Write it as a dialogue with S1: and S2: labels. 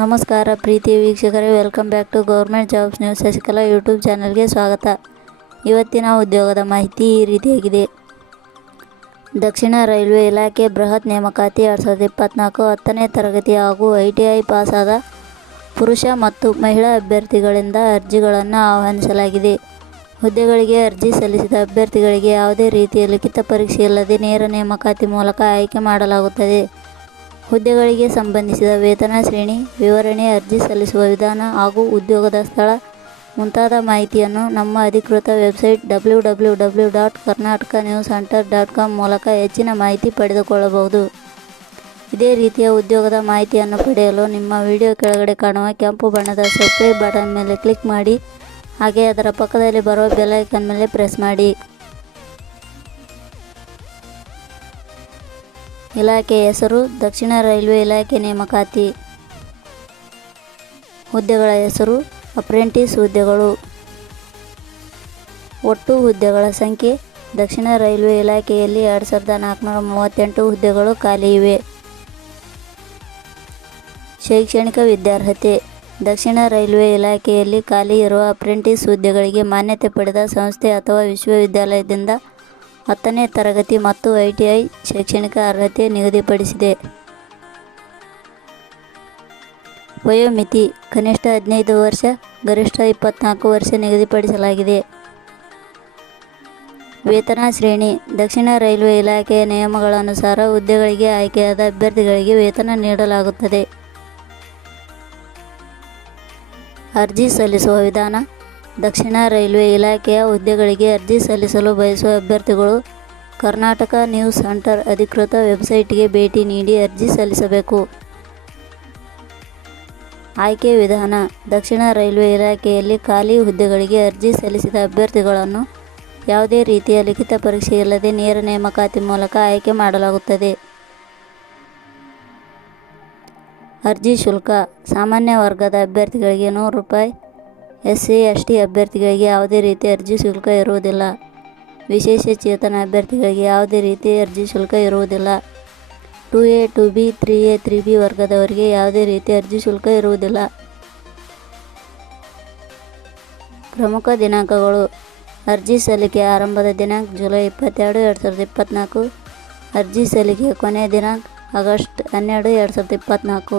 S1: ನಮಸ್ಕಾರ ಪ್ರೀತಿ ವೀಕ್ಷಕರೇ welcome back to government jobs news Shashikala YouTube ಚಾನಲ್ಗೆ ಸ್ವಾಗತ. ಇವತ್ತಿನ ಉದ್ಯೋಗದ ಮಾಹಿತಿ ಈ ರೀತಿಯಾಗಿದೆ. ದಕ್ಷಿಣ ರೈಲ್ವೆ ಇಲಾಖೆ ಬೃಹತ್ ನೇಮಕಾತಿ ಎರಡು ಸಾವಿರದ ಇಪ್ಪತ್ತ್ನಾಲ್ಕು ಹತ್ತನೇ ತರಗತಿ ಹಾಗೂ ಐ ಟಿ ಐ ಪಾಸಾದ ಪುರುಷ ಮತ್ತು ಮಹಿಳಾ ಅಭ್ಯರ್ಥಿಗಳಿಂದ ಅರ್ಜಿಗಳನ್ನು ಆಹ್ವಾನಿಸಲಾಗಿದೆ. ಹುದ್ದೆಗಳಿಗೆ ಅರ್ಜಿ ಸಲ್ಲಿಸಿದ ಅಭ್ಯರ್ಥಿಗಳಿಗೆ ಯಾವುದೇ ರೀತಿಯ ಲಿಖಿತ ಪರೀಕ್ಷೆ ಇಲ್ಲದೆ ನೇರ ನೇಮಕಾತಿ ಮೂಲಕ ಆಯ್ಕೆ ಮಾಡಲಾಗುತ್ತದೆ. ಹುದ್ದೆಗಳಿಗೆ ಸಂಬಂಧಿಸಿದ ವೇತನ ಶ್ರೇಣಿ ವಿವರಣೆ ಅರ್ಜಿ ಸಲ್ಲಿಸುವ ವಿಧಾನ ಹಾಗೂ ಉದ್ಯೋಗದ ಸ್ಥಳ ಮುಂತಾದ ಮಾಹಿತಿಯನ್ನು ನಮ್ಮ ಅಧಿಕೃತ website W W dot Karnataka news centre dot com ಮೂಲಕ ಹೆಚ್ಚಿನ ಮಾಹಿತಿ ಪಡೆದುಕೊಳ್ಳಬಹುದು. ಇದೇ ರೀತಿಯ ಉದ್ಯೋಗದ ಮಾಹಿತಿಯನ್ನು ಪಡೆಯಲು ನಿಮ್ಮ ವಿಡಿಯೋ ಕೆಳಗಡೆ ಕಾಣುವ ಕೆಂಪು ಬಣ್ಣದ ಸಬ್ಸ್ಕ್ರೈಬ್ ಬಟನ್ ಮೇಲೆ ಕ್ಲಿಕ್ ಮಾಡಿ, ಹಾಗೆ ಅದರ ಪಕ್ಕದಲ್ಲಿ ಬರುವ ಬೆಲ್ ಐಕನ್ ಮೇಲೆ ಪ್ರೆಸ್ ಮಾಡಿ. ಇಲಾಖೆ ಹೆಸರು ದಕ್ಷಿಣ ರೈಲ್ವೆ ಇಲಾಖೆ ನೇಮಕಾತಿ ಹುದ್ದೆಗಳ ಹೆಸರು ಅಪ್ರೆಂಟಿಸ್ ಹುದ್ದೆಗಳು. ಒಟ್ಟು ಹುದ್ದೆಗಳ ಸಂಖ್ಯೆ ದಕ್ಷಿಣ ರೈಲ್ವೆ ಇಲಾಖೆಯಲ್ಲಿ ಎರಡು ಸಾವಿರದ ನಾಲ್ಕುನೂರ ಮೂವತ್ತೆಂಟು ಹುದ್ದೆಗಳು ಖಾಲಿ ಇವೆ. ಶೈಕ್ಷಣಿಕ ವಿದ್ಯಾರ್ಹತೆ ದಕ್ಷಿಣ ರೈಲ್ವೆ ಇಲಾಖೆಯಲ್ಲಿ ಖಾಲಿ ಇರುವ ಅಪ್ರೆಂಟಿಸ್ ಹುದ್ದೆಗಳಿಗೆ ಮಾನ್ಯತೆ ಪಡೆದ ಸಂಸ್ಥೆ ಅಥವಾ ವಿಶ್ವವಿದ್ಯಾಲಯದಿಂದ ಹತ್ತನೇ ತರಗತಿ ಮತ್ತು ಐ ಟಿ ಐ ಶೈಕ್ಷಣಿಕ ಅರ್ಹತೆ ನಿಗದಿಪಡಿಸಿದೆ. ವಯೋಮಿತಿ, ಕನಿಷ್ಠ ಹದಿನೈದು ವರ್ಷ, ಗರಿಷ್ಠ ಇಪ್ಪತ್ನಾಲ್ಕು ವರ್ಷ ನಿಗದಿಪಡಿಸಲಾಗಿದೆ. ವೇತನ ಶ್ರೇಣಿ, ದಕ್ಷಿಣ ರೈಲ್ವೆ ಇಲಾಖೆಯ ನಿಯಮಗಳನುಸಾರ ಹುದ್ದೆಗಳಿಗೆ ಆಯ್ಕೆಯಾದ ಅಭ್ಯರ್ಥಿಗಳಿಗೆ ವೇತನ ನೀಡಲಾಗುತ್ತದೆ. ಅರ್ಜಿ ಸಲ್ಲಿಸುವ ವಿಧಾನ ದಕ್ಷಿಣ ರೈಲ್ವೆ ಇಲಾಖೆಯ ಹುದ್ದೆಗಳಿಗೆ ಅರ್ಜಿ ಸಲ್ಲಿಸಲು ಬಯಸುವ ಅಭ್ಯರ್ಥಿಗಳು ಕರ್ನಾಟಕ ನ್ಯೂಸ್ ಸೆಂಟರ್ ಅಧಿಕೃತ ವೆಬ್ಸೈಟ್ಗೆ ಭೇಟಿ ನೀಡಿ ಅರ್ಜಿ ಸಲ್ಲಿಸಬೇಕು. ಆಯ್ಕೆ ವಿಧಾನ. ದಕ್ಷಿಣ ರೈಲ್ವೆ ಇಲಾಖೆಯಲ್ಲಿ ಖಾಲಿ ಹುದ್ದೆಗಳಿಗೆ ಅರ್ಜಿ ಸಲ್ಲಿಸಿದ ಅಭ್ಯರ್ಥಿಗಳನ್ನು ಯಾವುದೇ ರೀತಿಯ ಲಿಖಿತ ಪರೀಕ್ಷೆ ಇಲ್ಲದೆ ನೇರ ನೇಮಕಾತಿ ಮೂಲಕ ಆಯ್ಕೆ ಮಾಡಲಾಗುತ್ತದೆ. ಅರ್ಜಿ ಶುಲ್ಕ. ಸಾಮಾನ್ಯ ವರ್ಗದ ಅಭ್ಯರ್ಥಿಗಳಿಗೆ ನೂರು ರೂಪಾಯಿ ಎಸ್ ಸಿ ಎಸ್ ಟಿ ಅಭ್ಯರ್ಥಿಗಳಿಗೆ ಯಾವುದೇ ರೀತಿ ಅರ್ಜಿ ಶುಲ್ಕ ಇರುವುದಿಲ್ಲ. ವಿಶೇಷ ಚೇತನ ಅಭ್ಯರ್ಥಿಗಳಿಗೆ ಯಾವುದೇ ರೀತಿ ಅರ್ಜಿ ಶುಲ್ಕ ಇರುವುದಿಲ್ಲ. Two A, two B, three A, three B ವರ್ಗದವರಿಗೆ ಯಾವುದೇ ರೀತಿ ಅರ್ಜಿ ಶುಲ್ಕ ಇರುವುದಿಲ್ಲ. ಪ್ರಮುಖ ದಿನಾಂಕಗಳು. ಅರ್ಜಿ ಸಲ್ಲಿಕೆ ಆರಂಭದ ದಿನಾಂಕ ಜುಲೈ ಇಪ್ಪತ್ತೆರಡು, ಎರಡು ಸಾವಿರದ ಇಪ್ಪತ್ತ್ನಾಲ್ಕು ಅರ್ಜಿ ಸಲ್ಲಿಕೆ ಕೊನೆಯ ದಿನಾಂಕ ಆಗಸ್ಟ್ ಹನ್ನೆರಡು, ಎರಡು ಸಾವಿರದ ಇಪ್ಪತ್ತ್ನಾಲ್ಕು